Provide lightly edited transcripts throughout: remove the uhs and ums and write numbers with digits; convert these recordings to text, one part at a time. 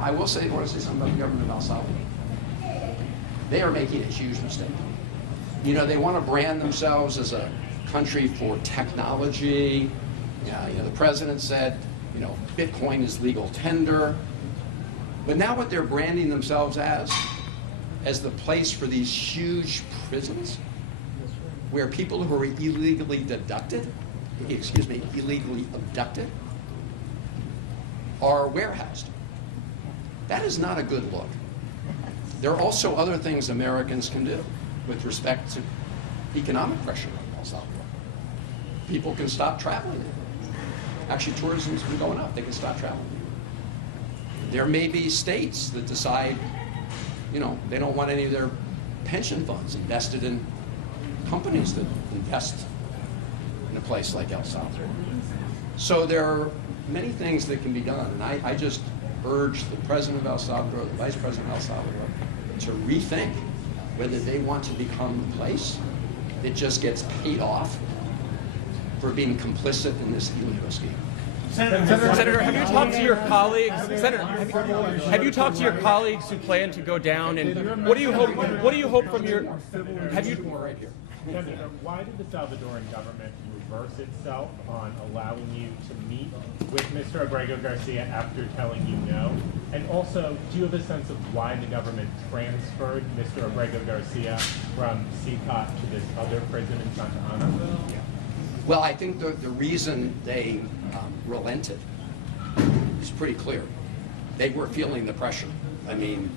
I want to say something about the government of El Salvador. They are making a huge mistake. You know, they want to brand themselves as a country for technology. The president said, Bitcoin is legal tender. But now what they're branding themselves as the place for these huge prisons where people who are illegally abducted are warehoused. That is not a good look. There are also other things Americans can do with respect to economic pressure on El Salvador. People can stop traveling. Actually, tourism's been going up. They can stop traveling. There may be states that decide, they don't want any of their pension funds invested in companies that invest in a place like El Salvador. So there are many things that can be done, and I just urge the president of El Salvador, the vice president of El Salvador, to rethink whether they want to become the place that just gets paid off for being complicit in this illegal scheme. Senator, have you talked to your colleagues? Senator, have you talked to your colleagues who plan to go down? And what do you hope? What do you hope from your? Have you? Right here. Senator, why did the Salvadoran government reverse itself on allowing you to meet with Mr. Abrego Garcia after telling you no? And also, do you have a sense of why the government transferred Mr. Abrego Garcia from CCOT to this other prison in Santa Ana? Well, I think the reason they relented is pretty clear. They were feeling the pressure. I mean,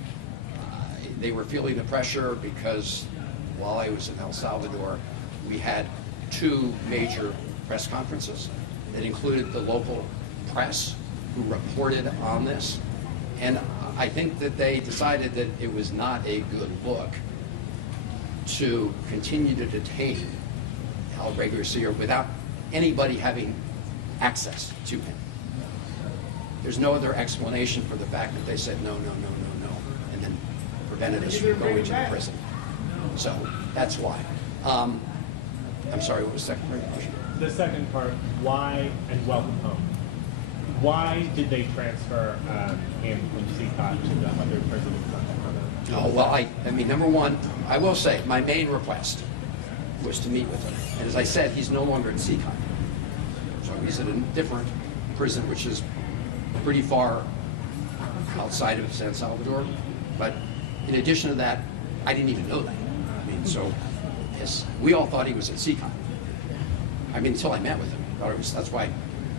they were feeling the pressure because while I was in El Salvador, we had two major press conferences that included the local press who reported on this. And I think that they decided that it was not a good look to continue to detain Abrego Garcia without anybody having access to him. There's no other explanation for the fact that they said no, and then prevented us from going to the prison. So that's why. I'm sorry, what was the second part of the question? The second part, why, and welcome home. Why did they transfer him from CCOT to the other prison in Santa Ana? Oh, well, I mean, number one, I will say, my main request was to meet with him. And as I said, he's no longer in CCOT. So he's in a different prison, which is pretty far outside of San Salvador. But in addition to that, I didn't even know that. I mean, so yes, we all thought he was at CCOT. I mean, until I met with him. That's why I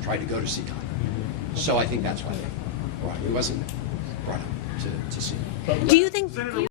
tried to go to CCOT. So I think that's why he wasn't brought up to see. Do you think?